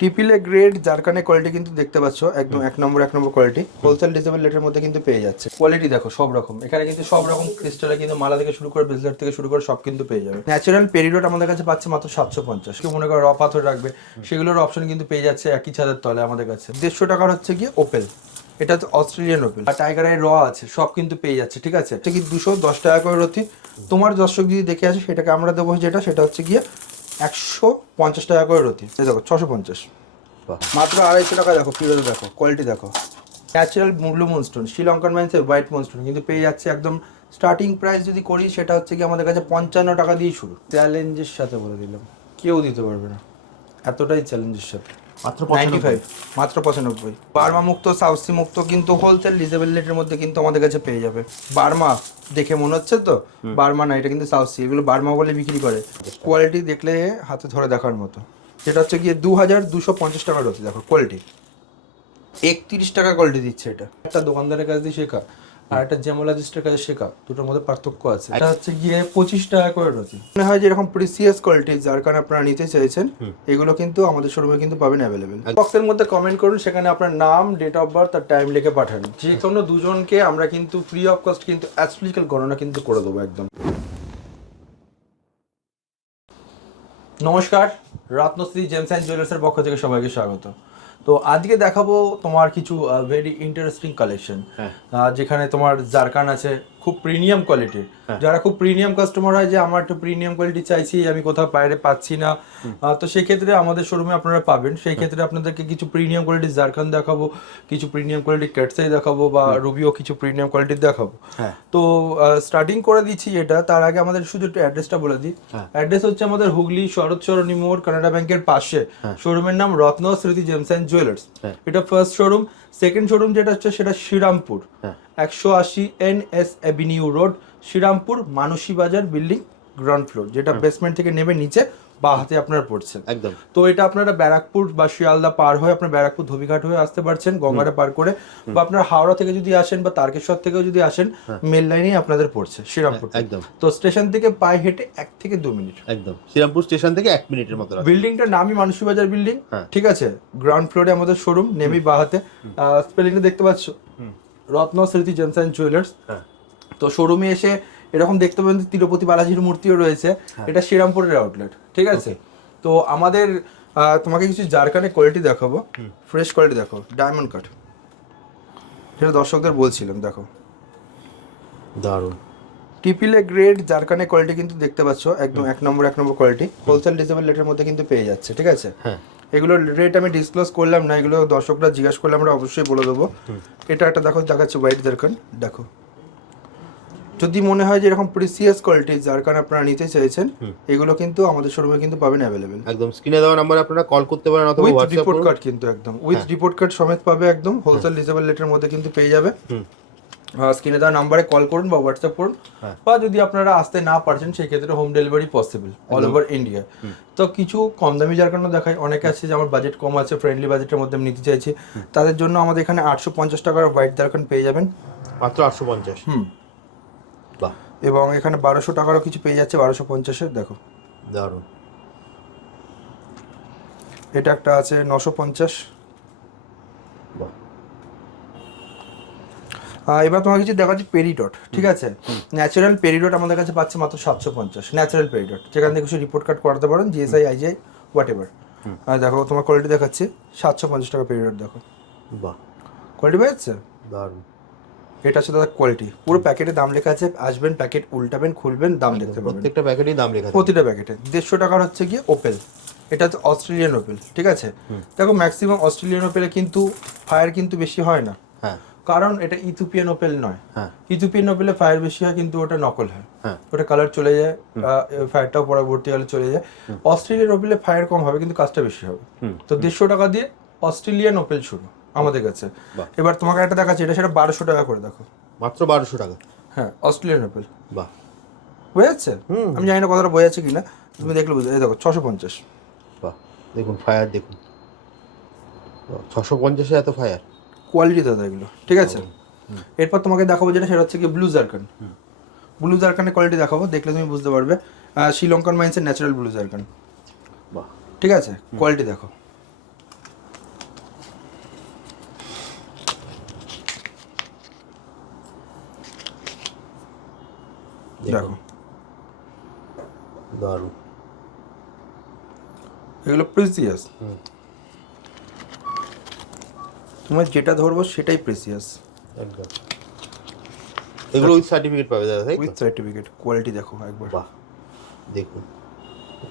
টিপিলে grade জারকানে quality কিন্তু দেখতে পাচ্ছ একদম এক নম্বর এক নম্বর কোয়ালিটি হোলসেল ডিসেবল রেটের মধ্যে কিন্তু পেয়ে যাচ্ছে। কোয়ালিটি দেখো সব রকম। এখানে কিন্তু সব রকম ক্রিস্টালে কিন্তু মালা থেকে শুরু করে ব্রেসলেট থেকে শুরু করে সব কিন্তু পেয়ে যাবে। ন্যাচারাল পেরিডোট আমাদের কাছে পাচ্ছে মাত্র সাতশো পঞ্চাশ। কেউ মনে করো র পাথর রাখবে সেগুলোর অপশন কিন্তু পেয়ে যাচ্ছে একই ছাদের তলে আমাদের কাছে। দেড়শো টাকার হচ্ছে গিয়ে ওপেল এটা হচ্ছে অস্ট্রেলিয়ান ওপেল আর টাইগারের র আছে সব কিন্তু পেয়ে যাচ্ছে ঠিক আছে? এটা কি দুশো দশ টাকা করে রতি তোমার দর্শক যদি দেখে আসে সেটাকে আমরা দেবো যেটা সেটা হচ্ছে গিয়ে একশো পঞ্চাশ টাকা করে রতি। এই দেখো ছশো পঞ্চাশ। মাত্র আড়াইশো টাকা দেখো ফিরোজ দেখো কোয়ালিটি দেখো। ন্যাচারাল ব্লু মুনস্টোন শ্রীলঙ্কান মাইন্সের হোয়াইট মুনস্টোন কিন্তু পেয়ে যাচ্ছে একদম স্টার্টিং প্রাইস যদি করি সেটা হচ্ছে কি আমাদের কাছে পঞ্চান্ন টাকা দিয়ে শুরু। চ্যালেঞ্জের সাথে বলে দিলাম কেউ দিতে পারবে না। এতটাই চ্যালেঞ্জের সাথে। মাত্র পঁচানব্বই। বার্মা মুক্ত সাউসি মুক্ত কিন্তু হোলসেল রেটের মধ্যে কিন্তু আমাদের কাছে পেয়ে যাবে। বার্মা দেখে মনে হচ্ছে তো? বার্মা না এটা কিন্তু সাউসি এগুলো বার্মা বলে বিক্রি করে। কোয়ালিটি দেখলে হাতে ধরে দেখার মতো। যেটা হচ্ছে গিয়ে দু হাজার দুশো পঞ্চাশ টাকা রয়েছে দেখো কোয়ালিটি একত্রিশ টাকা কোয়ালিটি দিচ্ছে এটা। একটা দোকানদারের কাছ দিয়ে শেখা আর একটা জেমোলজিস্টের কাছে শেখা দুটোর মধ্যে পার্থক্য আছে। এটা হচ্ছে গিয়ে পঁচিশ টাকা করে রয়েছে। মনে হয় যে এরকম প্রিসিয়াস কোয়ালিটি যার কারণে আপনারা নিতে চাইছেন এগুলো কিন্তু আমাদের শোরুমে কিন্তু পাবেন অ্যাভেলেবেল বক্সের মধ্যে কমেন্ট করুন সেখানে আপনার নাম ডেট অফ বার্থ আর টাইম লিখে পাঠান। যে কোনো দুজনকে আমরা কিন্তু ফ্রি অফ কস্ট কিন্তু অ্যাস্ট্রিক্যাল গণনা কিন্তু করে দেবো একদম। নমস্কার রত্নশ্রী জেমস অ্যান্ড জুয়েলার্সের পক্ষ থেকে সবাইকে স্বাগত। তো আজকে দেখাবো তোমার কিছু ভেরি ইন্টারেস্টিং কালেকশন। যেখানে তোমার জারকান আছে খুব প্রিমিয়াম কোয়ালিটির যারা খুব প্রিমিয়াম কাস্টমার হয় যে আমার একটু প্রিমিয়াম কোয়ালিটি চাইছি আমি কোথাও বাইরে পাচ্ছি না। তো সেই ক্ষেত্রে আমাদের শোরুমে আপনারা পাবেন। সেই ক্ষেত্রে আপনাদেরকে কিছু প্রিমিয়াম কোয়ালিটির জারখান দেখাবো কিছু প্রিমিয়াম কোয়ালিটির কেটসাই দেখাবো বা রুবিও কিছু প্রিমিয়াম কোয়ালিটির দেখাবো। হ্যাঁ। তো স্টার্টিং করে দিচ্ছি এটা। তার আগে আমাদের শুধু একটু অ্যাড্রেসটা বলে দিই। হ্যাঁ। অ্যাড্রেস হচ্ছে আমাদের হুগলি শরৎ সরণী মোড় কানাডা ব্যাংকের পাশে। শোরুমের নাম Ratna Smriti gems and jewellers. হ্যাঁ। এটা ফার্স্ট শোরুম সেকেন্ড শোরুম যেটা হচ্ছে সেটা শ্রীরামপুর। হ্যাঁ। একশো আশি N S avenue road Serampore Manasi Bazar building ground floor যেটা বেসমেন্ট থেকে নেমে নিচে বা হাতে আপনারা পড়ছেন। একদম। তো এটা আপনারা ব্যারাকপুর বা শিয়ালদা পার হয়ে আপনার ব্যারাকপুর ধোবিঘাট হয়ে আসতে পারছেন গঙ্গাটা পার করে বা আপনার হাওড়া থেকে যদি আসেন বা তারকেশ্বর থেকেও যদি আসেন মেল লাইনেই আপনাদের পড়ছে শ্রীরামপুর একদম। তো স্টেশন থেকে পায়ে হেঁটে এক থেকে দু মিনিট। একদম। শ্রীরামপুর স্টেশন থেকে এক মিনিটের মতো বিল্ডিংটার নামই মানসী বাজার বিল্ডিং হ্যাঁ। ঠিক আছে? গ্রাউন্ড ফ্লোরে আমাদের শোরুম নেমেই বাহাতে স্পেলিংটা দেখতে পাচ্ছ? রত্ন স্মৃতি জেমস অ্যান্ড জুয়েলার্স। হ্যাঁ। তো শোরুমে এসে এরকম দেখতে পাবেন তিরুপতি বালাজির মূর্তিও রয়েছে। হ্যাঁ। এটা শ্রীরামপুরের আউটলেট ঠিক আছে? তো আমাদের তোমাকে কিছু জারকানের কোয়ালিটি দেখাবো। ফ্রেশ কোয়ালিটি দেখো ডায়মন্ড কাট যেটা দর্শকদের বলছিলাম দেখো। দারুণ। টিপিলে গ্রেড জারকানের কোয়ালিটি কিন্তু দেখতে পাচ্ছ একদম এক নম্বর এক নম্বর কোয়ালিটি হোলসেল ডিসেবল রেটের মধ্যে কিন্তু পেয়ে যাচ্ছে ঠিক আছে? হ্যাঁ। এগুলোর রেট আমি ডিসক্লোজ করলাম না এগুলো দর্শকরা জিজ্ঞাসা করলে আমরা অবশ্যই বলে দেবো। এটা একটা দেখো দেখাচ্ছে হোয়াইট জারকান দেখো। যদি মনে হয় যে এরকম প্রিসিয়াস কোয়ালিটি জারকান আপনারা নিতে চাইছেন এগুলো কিন্তু আমাদের শোরুমে কিন্তু পাবেন অ্যাভেলেবেল একদম স্ক্রিনে দেওয়া নাম্বারে আপনারা কল করতে পারেন অথবা উইথ হোয়াটসঅ্যাপ রিপোর্ট কার্ড কিন্তু একদম। উইথ রিপোর্ট কার্ড সমেত পাবে একদম। হোলসেল ডিসেবল রেটের মধ্যে কিন্তু পেয়ে যাবে। স্ক্রিনে দেওয়া নাম্বারে কল করুন বা হোয়াটসঅ্যাপ করুন। হ্যাঁ। বা যদি আপনারা আসতে না পারছেন সেই ক্ষেত্রে home delivery possible all over India তো কিছু কম দামি যার কারণে দেখায় অনেকে আছে যে আমার বাজেট কম আছে ফ্রেন্ডলি বাজেটের মধ্যে আমি নিতে চাইছি। তাদের জন্য আমাদের এখানে আটশো পঞ্চাশ টাকার হোয়াইট দারখান পেয়ে যাবেন। মাত্র আটশো পঞ্চাশ। হুম। বাহ। এবং এখানে বারোশো টাকারও কিছু পেয়ে যাচ্ছে বারোশো পঞ্চাশের দেখো। দারুণ। এটা একটা আছে নশো পঞ্চাশ। বাহ। এবার তোমার কিছু দেখা যাচ্ছে পেরিডট ঠিক আছে? ন্যাচারাল পেরিডট আমাদের কাছে পাচ্ছে মাত্র সাতশো পঞ্চাশ ন্যাচারাল পেরিডট যেখান থেকে কিছু রিপোর্ট কার্ড করাতে পারেন জিএসআই আইজিআই হোয়াট এভার দেখো তোমার কোয়ালিটি দেখাচ্ছি সাতশো পঞ্চাশ টাকা পেরিডট দেখো। বাহ। কোয়ালিটি পেয়ে যাচ্ছে? দারুণ। এটা হচ্ছে দাদা কোয়ালিটি পুরো প্যাকেটে দাম লেখা আছে আসবেন প্যাকেট উল্টাবেন খুলবেন দাম দেখতে পাবেন। প্রত্যেকটা প্যাকেটেই দাম লেখা প্রতিটা প্যাকেটে দেড়শো টাকার হচ্ছে গিয়ে ওপেল এটা হচ্ছে অস্ট্রেলিয়ান ওপেল ঠিক আছে? দেখো ম্যাক্সিমাম অস্ট্রেলিয়ান ওপেলে কিন্তু ফায়ার কিন্তু বেশি হয় না। হ্যাঁ। কারণ এটা ইথিওপিয়ান ওপেল নয়। হ্যাঁ। ইথিওপিয়ান ওপেলে ফায়ার বেশি হয় কিন্তু ওটা নকল হয়। হ্যাঁ। ওটা কালার চলে যায় ফায়ারটাও পরবর্তীকালে চলে যায়। অস্ট্রেলিয়ান ওপেলে ফায়ার কম হবে কিন্তু কাজটা বেশি হবে। হুম। তো দেড়শো টাকা দিয়ে অস্ট্রেলিয়ান ওপেল শুরু আমাদের কাছে। এবার তোমাকে একটা দেখাচ্ছি এটা সেটা বারোশো টাকা করে দেখো। মাত্র বারোশো টাকা। হ্যাঁ অস্ট্রেলিয়ান ওপেল। বাহ। বোঝা যাচ্ছে? আমি জানি না কথাটা বোঝা যাচ্ছে কিনা তুমি দেখলে বুঝতে এই দেখো ছশো পঞ্চাশ। বাহ দেখুন ফায়ার দেখুন। ছশো পঞ্চাশে এত ফায়ার কোয়ালিটি দাদা এগুলো ঠিক আছে? এরপর তোমাকে দেখাবো যেটা সেটা হচ্ছে কি ব্লু জারকান ব্লু জারকানের কোয়ালিটি দেখাবো দেখলে তুমি বুঝতে পারবে। শ্রীলঙ্কান মাইন্সের ন্যাচারাল ব্লু জারকান ঠিক আছে? কোয়ালিটি দেখো। দেখো। দারুণ। এগুলো প্রিসিয়াস তোমার যেটা ধরবো সেটাই প্রেসিয়াস একদম। এগুলো উইথ সার্টিফিকেট পাবে দাদা তাই? উইথ সার্টিফিকেট কোয়ালিটি দেখো একবার। বাহ দেখুন।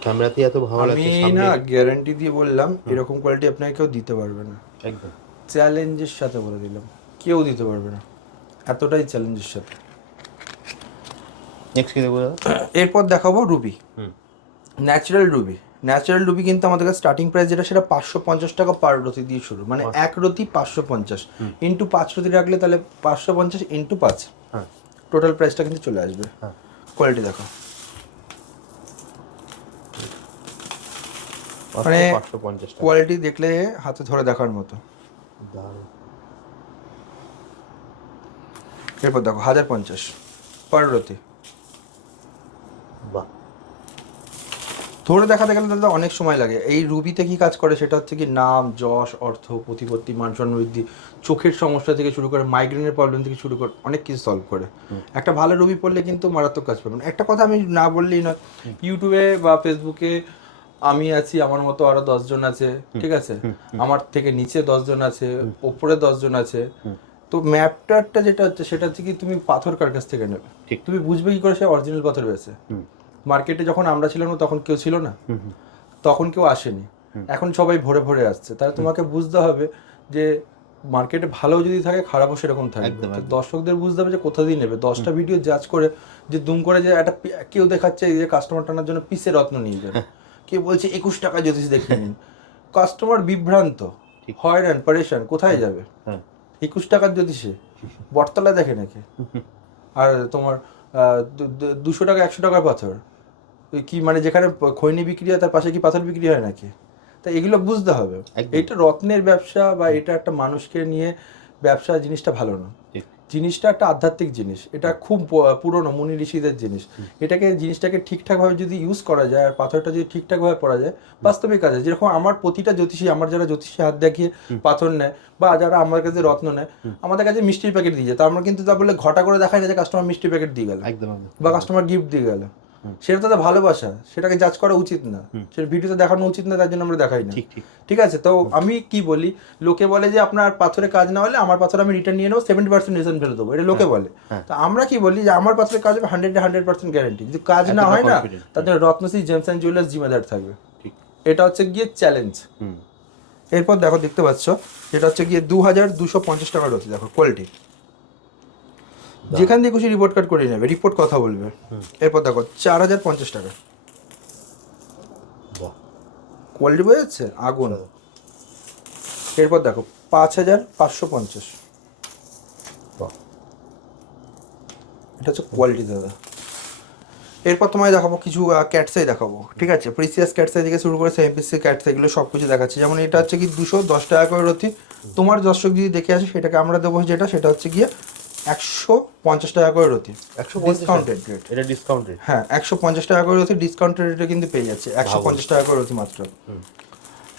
ক্যামেরাতে এত ভালো আমি লাগছে সামনে। না গ্যারান্টি দিয়ে বললাম এরকম কোয়ালিটি আপনাকে কেউ দিতে পারবে না। একদম। চ্যালেঞ্জের সাথে বলে দিলাম। কেউ দিতে পারবে না। এতটাই চ্যালেঞ্জের সাথে। নেক্সট কি দাদা? এরপর দেখাবো ruby. Hmm. Natural ruby. Natural ruby কিন্তু আমাদের কাছে স্টার্টিং প্রাইস যেটা সেটা পাঁচশো পঞ্চাশ টাকা পার রতি দিয়ে শুরু। মানে এক রতি পাঁচশো পঞ্চাশ। ইন্টু পাঁচ রতি রাখলে তাহলে পাঁচশো পঞ্চাশ ইন্টু পাঁচ। হ্যাঁ। টোটাল প্রাইসটা কিন্তু চলে আসবে। হ্যাঁ। কোয়ালিটি দেখো। মানে কোয়ালিটি দেখলে হাতে ধরে দেখার মতো। এরপর দেখো হাজার পঞ্চাশ। পার রতি বাহ ধরে দেখাতে গেলে দাদা অনেক সময় লাগে। এই রুবিতে কি কাজ করে সেটা হচ্ছে কি নাম যশ অর্থ প্রতিপত্তি মানসম্মান বৃদ্ধি চোখের সমস্যা থেকে শুরু করে মাইগ্রেনের প্রবলেম থেকে শুরু করে অনেক কিছু সলভ করে। একটা ভালো রুবি পড়লে কিন্তু মারাত্মক কাজ পাবেন একটা কথা আমি না বললেই নয় ইউটিউবে বা ফেসবুকে আমি আছি আমার মতো আরও দশজন আছে ঠিক আছে? আমার থেকে নিচে দশজন আছে ওপরে দশজন আছে। তো ম্যাপটারটা যেটা হচ্ছে সেটা হচ্ছে কি তুমি পাথর কার কাছ থেকে নেবে? ঠিক। তুমি বুঝবে কি করে সে অরিজিনাল পাথর হুম। মার্কেটে যখন আমরা ছিলাম না তখন কেউ ছিল না। তখন কেউ আসেনি। এখন সবাই ভরে ভরে আসছে। তাহলে তোমাকে বুঝতে হবে যে মার্কেটে ভালো যদি থাকে খারাপও সেরকম থাকবে দর্শকদের বুঝতে হবে যে কোথা দিয়ে নেবে। দশটা ভিডিও জাজ করে যে দুম করে যে একটা কেউ দেখাচ্ছে যে কাস্টমার টানার জন্য পিসে রত্ন নিয়ে যাবে। কেউ বলছে একুশ টাকা জ্যোতিষ দেখে নিন। কাস্টমার বিভ্রান্ত হয়রান পরেশান কোথায় যাবে? হ্যাঁ। একুশ টাকার জ্যোতিষে? বটতলা দেখে নাকি? আর তোমার দুশো টাকা একশো টাকার পাথর। কি মানে যেখানে খৈনি বিক্রি হয় তার পাশে কি পাথর বিক্রি হয় নাকি? তা এগুলো বুঝতে হবে। এটা রত্নের ব্যবসা বা এটা একটা মানুষকে নিয়ে ব্যবসা জিনিসটা ভালো না। জিনিসটা একটা আধ্যাত্মিক জিনিস। এটা খুব পুরনো মুনি ঋষিদের জিনিস। এটাকে জিনিসটাকে ঠিকঠাকভাবে যদি ইউজ করা যায় আর পাথরটা যদি ঠিকঠাকভাবে পড়া যায় বাস্তবিক কাজে। যেরকম আমার প্রতিটা জ্যোতিষী আমার যারা জ্যোতিষী হাত দেখিয়ে পাথর নেয় বা যারা আমার কাছে রত্ন নেয় আমাদের কাছে মিষ্টির প্যাকেট দিয়ে যায়। তা আমরা কিন্তু তা বলে ঘটা করে দেখাই না যে কাস্টমার মিষ্টির প্যাকেট দিয়ে গেল। একদম বা কাস্টমার গিফট দিয়ে গেল। সেটা তাদের ভালোবাসা সেটাকে জাজ করা উচিত না। সেটা ভিডিওতে দেখানো উচিত না তার জন্য আমরা দেখাই না। ঠিক আছে তো আমি কি বলি? লোকে বলে যে আপনার পাথরে কাজ না হলে আমার পাথর আমি রিটার্ন নিয়ে নেব সেভেন্টি পার্সেন্ট রিটার্ন ফেলে দেবো। এটা লোকে বলে। হ্যাঁ। তো আমরা কি বলি যে আমার পাথরে কাজ হবে হান্ড্রেড হান্ড্রেড পার্সেন্ট গ্যারেন্টি যদি কাজ না হয় না তার জন্য রত্নশ্রী জেমস অ্যান্ড জুয়েলার্স জিম্মেদার থাকবে। ঠিক। এটা হচ্ছে গিয়ে চ্যালেঞ্জ এরপর দেখো দেখতে পাচ্ছ এটা হচ্ছে গিয়ে দু হাজার দুশো পঞ্চাশ টাকা রয়েছে দেখো কোয়ালিটি যেখান দিয়ে খুশি রিপোর্ট কার্ড করে নেবে রিপোর্ট কথা বলবে। এরপর দেখো চার হাজার পঞ্চাশ টাকা। কোয়ালিটি বোঝা যাচ্ছে? আগুন। এরপর দেখো পাঁচ হাজার পাঁচশো পঞ্চাশ। এটা হচ্ছে কোয়ালিটি দাদা। এরপর তোমায় দেখাবো কিছু ক্যাটসাই দেখাবো। ঠিক আছে? প্রিসিয়াস ক্যাটসাই থেকে শুরু করে সেমপিসি ক্যাটসাই এগুলো সব কিছু দেখাচ্ছি। যেমন এটা হচ্ছে কি দুশো দশ টাকা করে রতি তোমার দর্শক যদি দেখে আসে সেটাকে আমরা দেবো যেটা সেটা হচ্ছে গিয়ে একশো পঞ্চাশ টাকা করে রতি একশো ডিসকাউন্টেড রেট এটা ডিসকাউন্ট হ্যাঁ একশো পঞ্চাশ টাকা করে রতি ডিসকাউন্টেড রেটে কিন্তু পেয়ে যাচ্ছে একশো পঞ্চাশ টাকা করে রতি মাত্র।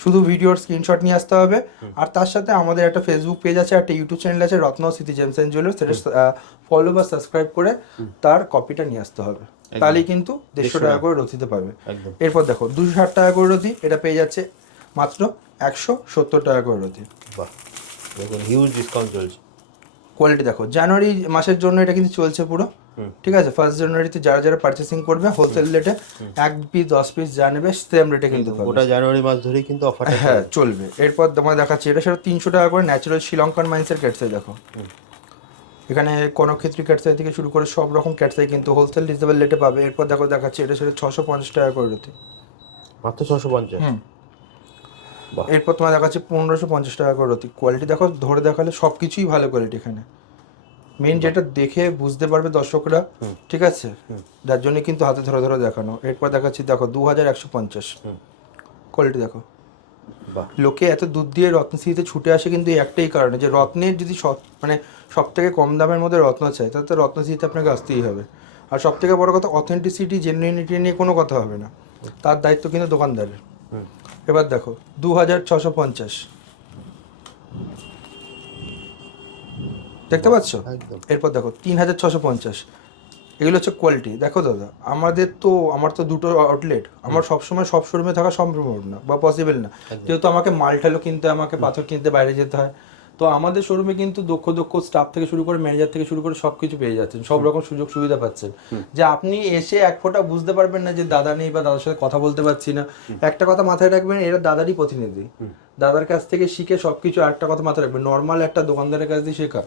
শুধু ভিডিওর স্ক্রিনশট নিয়ে আসতে হবে। আর তার সাথে আমাদের একটা ফেসবুক পেজ আছে একটা ইউটিউব চ্যানেল আছে Ratna Smriti gems and jewellers সেটা ফলো বা সাবস্ক্রাইব করে তার কপিটা নিয়ে আসতে হবে। তাহলেই কিন্তু দেড়শো টাকা করে রথিতে পাবে। এরপর দেখো দুশো ষাট টাকা করে রথি এটা পেয়ে যাচ্ছে মাত্র একশো সত্তর টাকা করে রথি বাহ হিউজ ডিসকাউন্ট চলছে। কোয়ালিটি দেখো। জানুয়ারি মাসের জন্য এটা কিন্তু চলছে পুরো। ঠিক আছে? ফার্স্ট জানুয়ারিতে যারা যারা পার্চেসিং করবে হোলসেল রেটে এক পিস দশ পিস যা নেবে সেম রেটে কিন্তু গোটা জানুয়ারি মাস ধরেই কিন্তু অফার হ্যাঁ চলবে। এরপর তোমার দেখাচ্ছি এটা সেটা তিনশো টাকা করে ন্যাচারাল শ্রীলঙ্কান মাইন্সের ক্যাটসাই দেখো। এখানে কনকক্ষেত্রী ক্যাটসাই থেকে শুরু করে সব রকম ক্যাটসাই কিন্তু হোলসেল রিজনেবল রেটে পাবে। এরপর দেখো দেখাচ্ছি এটা সেটা ছশো পঞ্চাশ টাকা করে মাত্র ছশো পঞ্চাশ? এরপর তোমার দেখাচ্ছি পনেরোশো পঞ্চাশ টাকা করে রতি। কোয়ালিটি দেখো ধরে দেখালে সব কিছুই ভালো কোয়ালিটি এখানে। মেন যেটা দেখে বুঝতে পারবে দর্শকরা ঠিক আছে? যার জন্য কিন্তু হাতে ধরে ধরে দেখানো। এরপর দেখাচ্ছি দেখো দু হাজার একশো পঞ্চাশ। কোয়ালিটি দেখো। লোকে এত দুধ দিয়ে রত্নশ্রীতে ছুটে আসে কিন্তু একটাই কারণে যে রত্নের যদি সব মানে সব থেকে কম দামের মধ্যে রত্ন চাই তাহলে তো রত্নশ্রীতে আপনাকে আসতেই হবে। আর সব থেকে বড় কথা অথেন্টিসিটি জেনুইনিটি নিয়ে কোনো কথা হবে না। তার দায়িত্ব কিন্তু দোকানদারের। এবার দেখো দু হাজার ছশো পঞ্চাশ। দেখতে পাচ্ছ? এরপর দেখো তিন হাজার ছশো পঞ্চাশ। এগুলো হচ্ছে কোয়ালিটি দেখো দাদা আমাদের তো আমার তো দুটো আউটলেট আমার সবসময় সব শোরুমে থাকা সম্ভব না বা পসিবল না। যেহেতু আমাকে মাল ঠালো কিনতে আমাকে পাথর কিনতে বাইরে যেতে হয়। তো আমাদের শোরুমে কিন্তু দক্ষ দক্ষ স্টাফ থেকে শুরু করে ম্যানেজার থেকে শুরু করে সব কিছু পেয়ে যাচ্ছেন সব রকম সুযোগ সুবিধা পাচ্ছেন। যে আপনি এসে এক ফোঁটা বুঝতে পারবেন না যে দাদা নেই বা দাদার সাথে কথা বলতে পারছি না। একটা কথা মাথায় রাখবেন এরা দাদারই প্রতিনিধি। দাদার কাছ থেকে শিখে সবকিছু আর একটা কথা মাথায় রাখবেন নর্মাল একটা দোকানদারের কাছ দিয়ে শেখা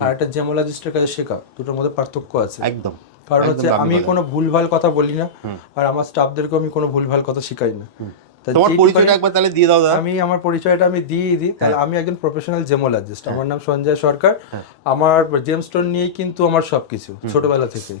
আর একটা জেমোলজিস্টের কাছে শেখা দুটোর মধ্যে পার্থক্য আছে। একদম। কারণ হচ্ছে আমি। কোনো ভুলভাল কথা বলি না আর আমার স্টাফদেরকেও আমি কোনো ভুলভাল কথা শেখাই না। তোমার পরিচয়টা একবার তাহলে দিয়ে দাও দাদা। আমি আমার পরিচয়টা আমি দিয়ে দিই। তাহলে আমি একজন প্রফেশনাল জেমোলজিস্ট আমার নাম সঞ্জয় সরকার। আমার জেমস্টোন নিয়েই কিন্তু আমার সবকিছু ছোটবেলা থেকে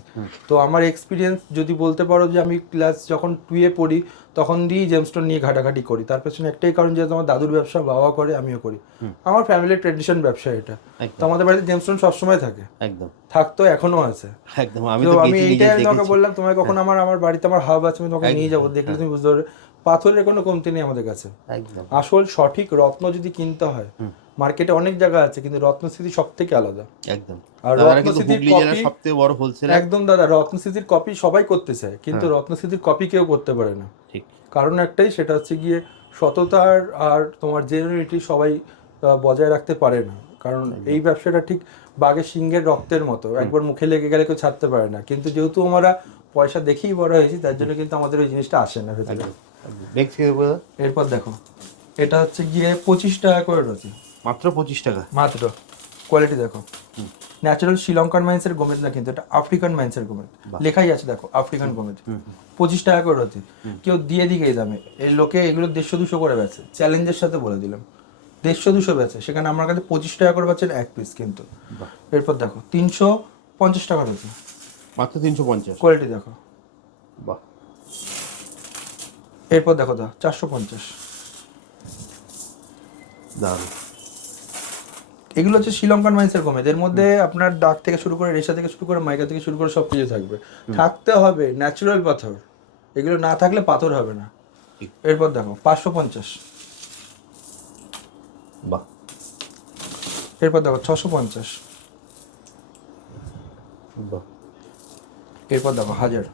তো আমার এক্সপিরিয়েন্স যদি বলতে পারো যে আমি ক্লাস যখন টুয়ে পড়ি তখন দিয়েই জেমস্টোন নিয়ে ঘাটাঘাটি করি। তার পেছনে একটাই কারণ যেহেতু আমার দাদুর ব্যবসা বাবা করে আমিও করি। আমার ফ্যামিলির ট্রেডিশন ব্যবসা এটা। তো আমাদের বাড়িতে জেমস্টোন সবসময় থাকে। একদম। থাকতো এখনও আছে। একদম আমি তো আমি এইটাই তোমাকে বললাম তোমাকে কখন আমার আমার বাড়িতে আমার হাব আছে আমি তোমাকে নিয়ে যাব দেখলে তুমি বুঝতে পারবে। পাথরের কোনো কমতি নেই আমাদের কাছে। আসল সঠিক রত্ন যদি কিনতে হয় মার্কেটে অনেক জায়গা আছে কিন্তু রত্নস্থিতি সব থেকে আলাদা। একদম। আর রত্নস্থিতির হুগলি সবথেকে বড় হোলসেল একদম দাদা রত্নস্থিতির কপি সবাই করতে চায় কিন্তু রত্নস্থিতির কপি কেউ করতে পারে না। ঠিক। কারণ একটাই সেটা হচ্ছে গিয়ে সততার আর তোমার জেনুইনিটি সবাই বজায় রাখতে পারে না। কারণ এই ব্যবসাটা ঠিক বাঘের সিংহের রক্তের মতো একবার মুখে লেগে গেলে কেউ ছাড়তে পারে না। কিন্তু যেহেতু আমরা পয়সা দেখেই বড় হয়েছি তার জন্য কিন্তু আমাদের ওই জিনিসটা আসে না ভেতরে। দেখছি এরপর দেখো এটা হচ্ছে গিয়ে পঁচিশ টাকা করে রয়েছে। মাত্র পঁচিশ টাকা। মাত্র। কোয়ালিটি দেখো। ন্যাচারাল শ্রীলঙ্কান মাইন্সের গোমেদ না কিন্তু এটা আফ্রিকান মাইন্সের গোমেদ লেখাই আছে দেখো আফ্রিকান গোমেদ পঁচিশ টাকা করে রয়েছে। কেউ দিয়ে দিকে দামে। এই লোকে এগুলো দেড়শো দুশো করে বেচে। চ্যালেঞ্জের সাথে বলে দিলাম। দেড়শো দুশো বেচে। সেখানে আমার কাছে পঁচিশ টাকা করে পাচ্ছেন এক পিস কিন্তু। এরপর দেখো তিনশো পঞ্চাশ টাকা রয়েছে। মাত্র তিনশো পঞ্চাশ। কোয়ালিটি দেখো। বাহ। এরপর দেখো দা চারশো পঞ্চাশ। দারুণ। এগুলো হচ্ছে শ্রীলঙ্কান মাইন্সের গোমেদ এর মধ্যে আপনার দাগ থেকে শুরু করে রেশা থেকে শুরু করে মাইকা থেকে শুরু করে সব কিছু থাকবে। থাকতে হবে ন্যাচুরাল পাথর। এগুলো না থাকলে পাথর হবে না। এরপর দেখো পাঁচশো পঞ্চাশ। বাহ। এরপর দেখো ছশো পঞ্চাশ। বাহ। এরপর দেখো হাজার।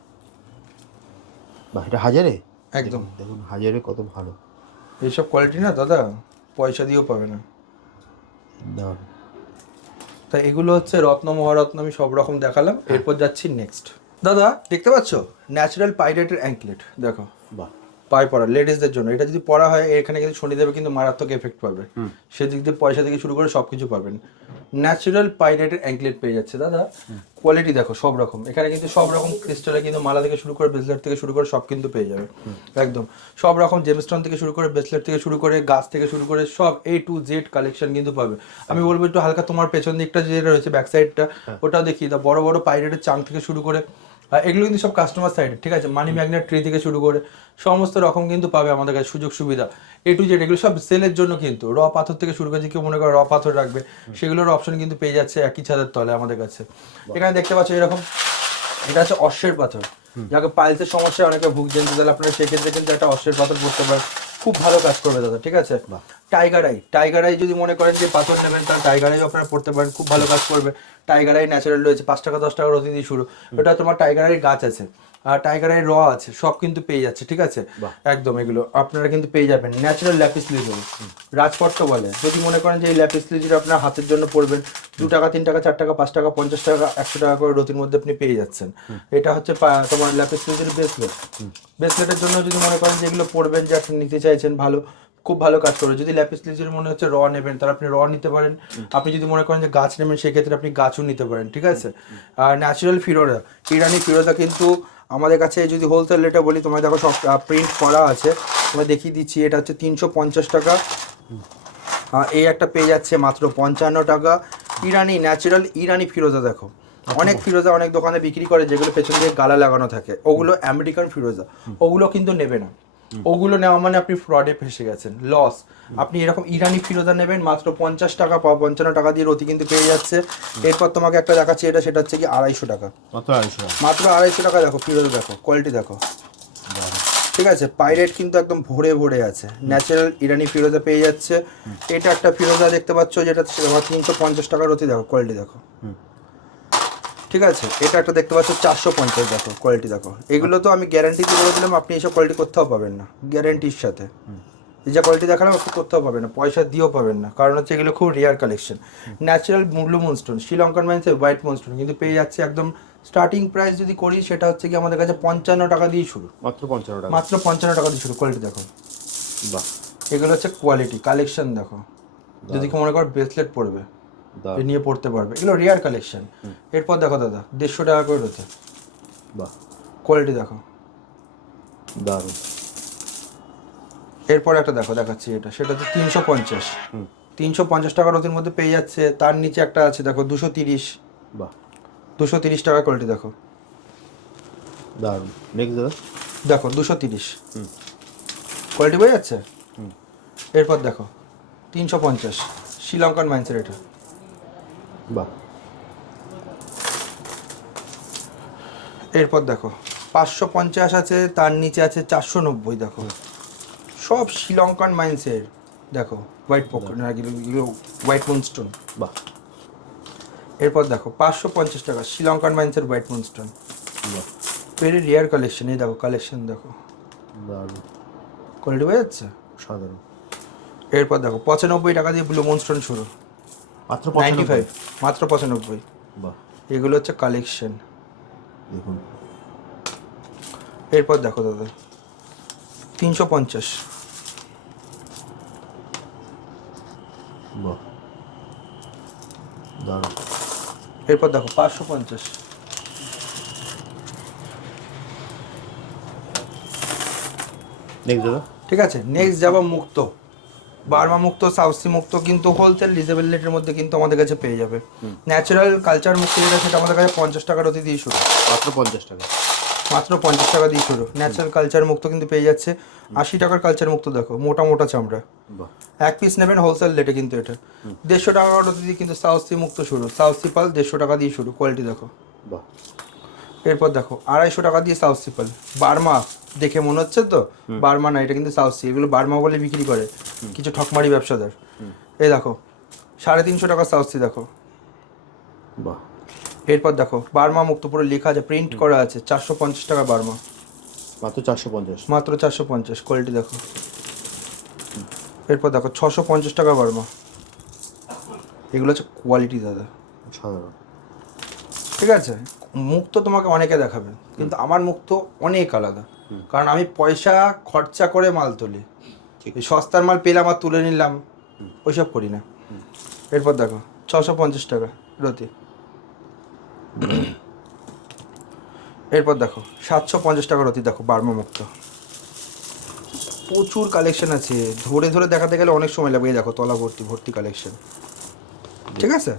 বাহ এটা হাজারে? একদম। দেখুন হাজারে কত ভালো। এইসব কোয়ালিটি না দাদা পয়সা দিয়েও পাবে না। তা এগুলো হচ্ছে রত্ন মহারত্ন আমি সব রকম দেখালাম। এরপর যাচ্ছি নেক্সট দাদা দেখতে পাচ্ছ? ন্যাচারাল পাইরেটের অ্যাঙ্কলেট দেখো। বাহ। পায়ে পড়া লেডিসদের জন্য। এটা যদি পড়া হয় এখানে কিন্তু শনিদেবে কিন্তু মারাত্মক এফেক্ট পাবে। সেদিক দিয়ে পয়সা থেকে শুরু করে সব কিছু পাবেন। ন্যাচারাল পাইরেটের অ্যাঙ্কলেট পেয়ে যাচ্ছে দাদা। কোয়ালিটি দেখো সব রকম। এখানে কিন্তু সব রকম ক্রিস্টালে কিন্তু মালা থেকে শুরু করে ব্রেসলেট থেকে শুরু করে সব কিন্তু পেয়ে যাবে। একদম। সব রকম জেমস্টন থেকে শুরু করে ব্রেসলেট থেকে শুরু করে গাছ থেকে শুরু করে সব এ টু জেড কালেকশন কিন্তু পাবে। আমি বলব একটু হালকা তোমার পেছন দিকটা যেটা রয়েছে ব্যাক সাইডটা ওটাও দেখি। দা বড় বড় পাইরেটের চাং থেকে শুরু করে এগুলো কিন্তু সব কাস্টমার সাইডে ঠিক আছে? মানি ম্যাগনেট ট্রি থেকে শুরু করে সমস্ত রকম কিন্তু পাবে আমাদের কাছে সুযোগ সুবিধা এ টু জেড এগুলো সব সেলের জন্য কিন্তু। র পাথর থেকে শুরু করেছে কেউ মনে করে র পাথর রাখবে সেগুলোর অপশন কিন্তু পেয়ে যাচ্ছে একই ছাদের তলে আমাদের কাছে। এখানে দেখতে পাচ্ছ এরকম এটা হচ্ছে অশ্বের পাথর। যাকে পাইলসের সমস্যায় অনেকে ভুগছেন তাহলে আপনারা সেক্ষেত্রে কিন্তু একটা অশ্বের পাথর পড়তে পারেন। খুব ভালো কাজ করবে দাদা ঠিক আছে? টাইগার আই টাইগার আই যদি মনে করেন যে পাথর নেবেন তাহলে টাইগার আই আপনারা পড়তে পারেন খুব ভালো কাজ করবে। টাইগার আই ন্যাচারাল রয়েছে পাঁচ টাকা দশ টাকা রতি দিয়ে শুরু। ওটা তোমার টাইগার আই গাছ আছে। টাইগার আই র আছে সব কিন্তু পেয়ে যাচ্ছে ঠিক আছে? একদম এগুলো আপনারা কিন্তু পেয়ে যাবেন ন্যাচারাল ল্যাপিস লিজুরি রাজপট্ট বলে যদি মনে করেন যে এই ল্যাপিস লিজুরি আপনার হাতের জন্য পড়বেন দু টাকা তিন টাকা চার টাকা পাঁচ টাকা পঞ্চাশ টাকা একশো টাকা করে রতির মধ্যে আপনি পেয়ে যাচ্ছেন। এটা হচ্ছে তোমার ল্যাপিস লিজুরি ব্রেসলেট ব্রেসলেটের জন্য যদি মনে করেন যে এগুলো পড়বেন যে আপনি নিতে চাইছেন ভালো খুব ভালো কাজ করে। যদি ল্যাপিস লিজুরি মনে হচ্ছে র নেবেন তাহলে আপনি র নিতে পারেন। আপনি যদি মনে করেন যে গাছ নেবেন সেক্ষেত্রে আপনি গাছও নিতে পারেন ঠিক আছে? আর ন্যাচারাল ফিরোজা ইরানি ফিরোজা কিন্তু আমাদের কাছে যদি হোলসেল রেটে বলি তোমায় দেখো সব প্রিন্ট করা আছে। তোমায় দেখিয়ে দিচ্ছি এটা হচ্ছে তিনশো পঞ্চাশ টাকা। এই একটা পেয়ে যাচ্ছে মাত্র পঞ্চান্ন টাকা। ইরানি ন্যাচারাল ইরানি ফিরোজা দেখো। অনেক ফিরোজা অনেক দোকানে বিক্রি করে যেগুলো পেছন দিয়ে গালা লাগানো থাকে। ওগুলো আমেরিকান ফিরোজা। ওগুলো কিন্তু নেবে না। ওগুলো নেওয়া মানে আপনি ফ্রডে ফেসে গেছেন লস আপনি এরকম ইরানি ফিরোজা নেবেন মাত্র পঞ্চাশ টাকা বা পঞ্চান্ন টাকা দিয়ে রতি কিন্তু পেয়ে যাচ্ছে। এরপর তোমাকে একটা দেখাচ্ছি এটা সেটা হচ্ছে কি আড়াইশো টাকা। মাত্র আড়াইশো টাকা। মাত্র আড়াইশো টাকা দেখো ফিরোজা দেখো কোয়ালিটি দেখো। ঠিক আছে পাইরেট কিন্তু একদম ভরে ভরে আছে। ন্যাচারাল ইরানি ফিরোজা পেয়ে যাচ্ছে। এটা একটা ফিরোজা দেখতে পাচ্ছ যেটা তিনশো পঞ্চাশ টাকার রতি দেখো কোয়ালিটি দেখো। ঠিক আছে? এটা একটা দেখতে পাচ্ছ চারশো পঞ্চাশ দেখো কোয়ালিটি দেখো। এগুলো তো আমি গ্যারান্টি দিয়ে বলে দিলাম আপনি এইসব কোয়ালিটি কোথাও পাবেন না। গ্যারান্টির সাথে। এই যে কোয়ালিটি দেখালাম আপনি কোথাও পাবেন না পয়সা দিয়েও পাবেন না। কারণ হচ্ছে এগুলো খুব rare collection natural blue moonstone Sri Lankan মাইন্সের white moonstone কিন্তু পেয়ে যাচ্ছে একদম স্টার্টিং প্রাইস যদি করি সেটা হচ্ছে কি আমাদের কাছে পঞ্চান্ন টাকা দিয়ে শুরু। মাত্র পঞ্চান্ন টাকা। মাত্র পঞ্চান্ন টাকা দিয়ে শুরু কোয়ালিটি দেখো। বাহ। এগুলো হচ্ছে কোয়ালিটি কালেকশন দেখো। যদি মনে করো ব্রেসলেট এ নিয়ে পড়তে পারবে। এগুলো রেয়ার কালেকশন এরপর দেখো দাদা দেড়শো টাকা করে রয়েছে। বাহ। কোয়ালিটি দেখো। দারুণ। এরপর একটা দেখো দেখাচ্ছি এটা। সেটা হচ্ছে তিনশো পঞ্চাশ। হুম। তিনশো পঞ্চাশ টাকার ওদের মধ্যে পেয়ে যাচ্ছে। তার নিচে একটা আছে দেখো দুশো তিরিশ। বাহ। দুশো তিরিশ টাকা কোয়ালিটি দেখো। দারুণ। নেক্সট দাদা। দেখো দুশো তিরিশ। হুম। কোয়ালিটি বোঝা যাচ্ছে? হুম। এরপর দেখো তিনশো পঞ্চাশ। শ্রীলঙ্কান মাইন্সের এটা। বাহ। এরপর দেখো পাঁচশো পঞ্চাশ আছে তার নিচে আছে চারশো নব্বই দেখো। সব শ্রীলঙ্কান মাইন্সের দেখো হোয়াইট পকেট না এগুলো হোয়াইট মুনস্টোন। বাহ। এরপর দেখো পাঁচশো পঞ্চাশ টাকা শ্রীলঙ্কান মাইন্সের হোয়াইট মুনস্টোন। বাহ। ভেরি রেয়ার কালেকশন এই দেখো কালেকশন দেখো। কোয়ালিটি বোঝা যাচ্ছে? সাধারণ। এরপর দেখো পঁচানব্বই টাকা দিয়ে ব্লু মুনস্টোন শুরু। মাত্র নাইনটি ফাইভ। মাত্র পঁচানব্বই। বাহ। এগুলো হচ্ছে কালেকশন দেখুন। এরপর দেখো দাদা তিনশো পঞ্চাশ। বাহ। দারুণ। এরপর দেখো পাঁচশো পঞ্চাশ। ঠিক আছে নেক্সট যাব মুক্ত। বার্মা মুক্ত সাউসি মুক্ত কিন্তু হোলসেল রিজনেবল রেটের মধ্যে কিন্তু আমাদের কাছে পেয়ে যাবে। ন্যাচারাল কালচার মুক্ত যেটা সেটা আমাদের কাছে পঞ্চাশ টাকার অতি দিয়ে শুরু। মাত্র পঞ্চাশ টাকা। মাত্র পঞ্চাশ টাকা দিয়ে শুরু। ন্যাচারাল কালচার মুক্ত কিন্তু পেয়ে যাচ্ছে। আশি টাকার কালচার মুক্ত দেখো মোটা মোটা চামড়া। বাহ। এক পিস নেবেন হোলসেল রেটে কিন্তু এটা। দেড়শো টাকার অতি দিয়ে কিন্তু সাউসি মুক্ত শুরু। সাউসি পাল দেড়শো টাকা দিয়ে শুরু কোয়ালিটি দেখো। বাহ। এরপর দেখো আড়াইশো টাকা দিয়ে সাউথ সিপাল বার্মা দেখে মনে হচ্ছে তো? বার্মা না এটা কিন্তু সাউথ সি এগুলো বার্মা বলে বিক্রি করে। কিছু ঠকমারি ব্যবসাদার। এই দেখো সাড়ে তিনশো টাকা সাউথ সি দেখো। বাহ। এরপর দেখো বার্মা মুক্ত পুরো লেখা আছে প্রিন্ট করা আছে চারশো পঞ্চাশ টাকা বার্মা। মাত্র চারশো পঞ্চাশ। মাত্র চারশো পঞ্চাশ কোয়ালিটি দেখো। এরপর দেখো ছশো পঞ্চাশ টাকা বার্মা। এগুলো হচ্ছে কোয়ালিটি দাদা। সাধারণ ঠিক আছে? মুখ তো তোমাকে অনেকে দেখাবে কিন্তু আমার মুখ তো অনেক আলাদা। কারণ আমি পয়সা খরচা করে মাল তুলি। সস্তার মাল পেলাম আর তুলে নিলাম ওইসব করি না। এরপর দেখো ছশো পঞ্চাশ টাকা রতি এরপর দেখো সাতশো পঞ্চাশ টাকা রতি দেখো বার্মা মুক্ত। প্রচুর কালেকশন আছে। ধরে ধরে দেখাতে গেলে অনেক সময় লাগবে দেখো তলা ভর্তি ভর্তি কালেকশন ঠিক আছে?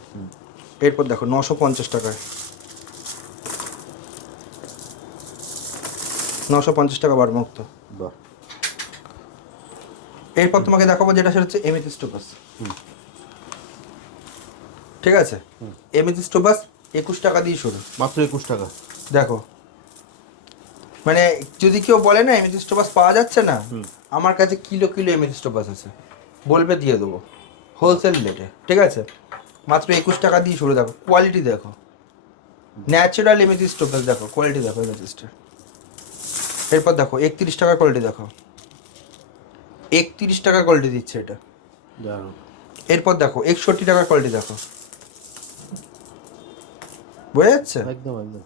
এরপর দেখো নশো পঞ্চাশ টাকায়। নশো পঞ্চাশ টাকা বার মুক্ত বাহ। এরপর তোমাকে দেখাবো যেটা সেটা হচ্ছে এমিথিস্টোপাস ঠিক আছে? এমিথিস্টোপাস একুশ টাকা দিয়ে শুরু। মাত্র একুশ টাকা। দেখো। মানে যদি কেউ বলে না এমিথিস্টোপাস পাওয়া যাচ্ছে না আমার কাছে কিলো কিলো এমিথিস্টোপাস আছে। বলবে দিয়ে দেবো। হোলসেল রেটে। ঠিক আছে? মাত্র একুশ টাকা দিয়ে শুরু। দেখো কোয়ালিটি দেখো। ন্যাচারাল এমিথিস্টোপাস দেখো কোয়ালিটি দেখো এমিথিস্টের এরপর দেখো একত্রিশ টাকা কোয়ালিটি দেখো। একত্রিশ টাকা কোয়ালিটি দিচ্ছে এটা। এরপর দেখো একষট্টি টাকার কোয়ালিটি দেখো। বোঝা যাচ্ছে? একদম একদম।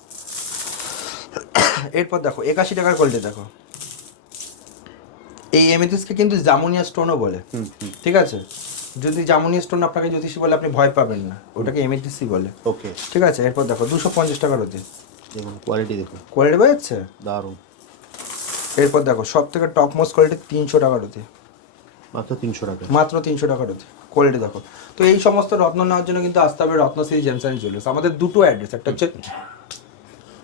এরপর দেখো একাশি টাকার কোয়ালিটি দেখো। এই এমেথিসকে কিন্তু জামুনিয়া স্টোনও বলে। ঠিক আছে? যদি জামুনিয়া স্টোন আপনাকে জ্যোতিষী বলে আপনি ভয় পাবেন না। ওটাকে এমেথিসই বলে। ওকে। ঠিক আছে? এরপর দেখো দুশো পঞ্চাশ টাকার দেখুন কোয়ালিটি দেখুন। কোয়ালিটি বোঝা যাচ্ছে? দারুণ। এরপর দেখো সব থেকে টপ মোস্ট কোয়ালিটি তিনশো টাকার অতি। মাত্র তিনশো টাকা। মাত্র তিনশো টাকার অতি কোয়ালিটি দেখো। তো এই সমস্ত রত্ন নেওয়ার জন্য কিন্তু আসতে হবে রত্নশ্রী জেমস অ্যান্ড জুয়েলার্স আমাদের দুটো অ্যাড্রেস একটা হচ্ছে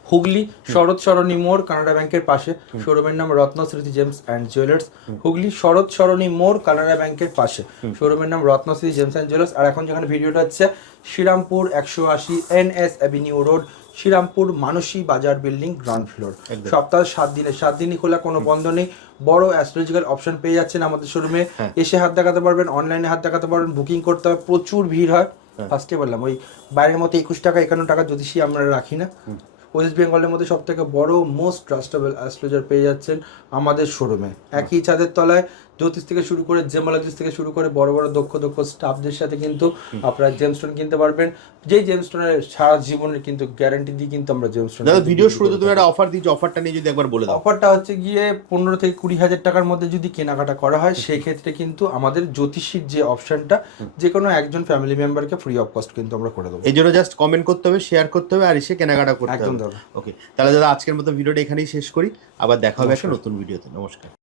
হুগলি শরৎ সরণী মোড় কানাডা ব্যাংকের পাশে। শোরুমের নাম Ratnasmriti gems and jewellers. Hooghly Sarat Sarani মোড় কানাডা ব্যাংকের পাশে। শোরুমের নাম রত্নস্মৃতি জেমস অ্যান্ড জুয়েলার্স। আর এখন যেখানে ভিডিওটা হচ্ছে শ্রীরামপুর একশো আশি N S avenue road Serampore Manasi Bazar building ground floor. সপ্তাহে সাত দিনে সাত দিনই খোলা কোনো বন্ধ নেই। বড় অ্যাস্ট্রোলজিক্যাল অপশন পেয়ে যাচ্ছেন আমাদের শোরুমে হ্যাঁ। এসে হাত দেখাতে পারবেন অনলাইনে হাত দেখাতে পারবেন বুকিং করতে হবে প্রচুর ভিড় হয়। ফার্স্টে বললাম ওই বাইরের মতো একুশ টাকা একান্ন টাকা জ্যোতিষী আমরা রাখি না। ওয়েস্ট বেঙ্গলের মধ্যে সব থেকে বড় মোস্ট ট্রাস্টেবল অ্যাস্ট্রোলজার পেয়ে যাচ্ছেন আমাদের শোরুমে একই ছাদের তলায় জ্যোতিষ থেকে শুরু করে জেমালজিস্ট থেকে শুরু করে বড় বড় দক্ষ দক্ষ স্টাফদের সাথে কিন্তু আপনারা জেমস্টোন কিনতে পারবেন। যেই জেমস্টোনের সারা জীবনের কিন্তু গ্যারান্টি দিয়ে কিন্তু আমরা জেমস্টোন দাদা ভিডিও শুরুতে তুমি একটা অফার দিচ্ছ অফারটা নিয়ে যদি একবার বলে দাও। অফারটা হচ্ছে গিয়ে পনেরো থেকে কুড়ি হাজার টাকার মধ্যে যদি কেনাকাটা করা হয় সেই ক্ষেত্রে কিন্তু আমাদের জ্যোতিষীর যে অপশনটা যে কোনো একজন ফ্যামিলি মেম্বারকে ফ্রি অফ কস্ট কিন্তু আমরা করে দেবো। এই জন্য জাস্ট কমেন্ট করতে হবে শেয়ার করতে হবে আর এসে কেনাকাটা করতে একদম হবে। ওকে তাহলে দাদা আজকের মতো ভিডিওটা এখানেই শেষ করি। আবার দেখা হবে একটা নতুন ভিডিওতে নমস্কার।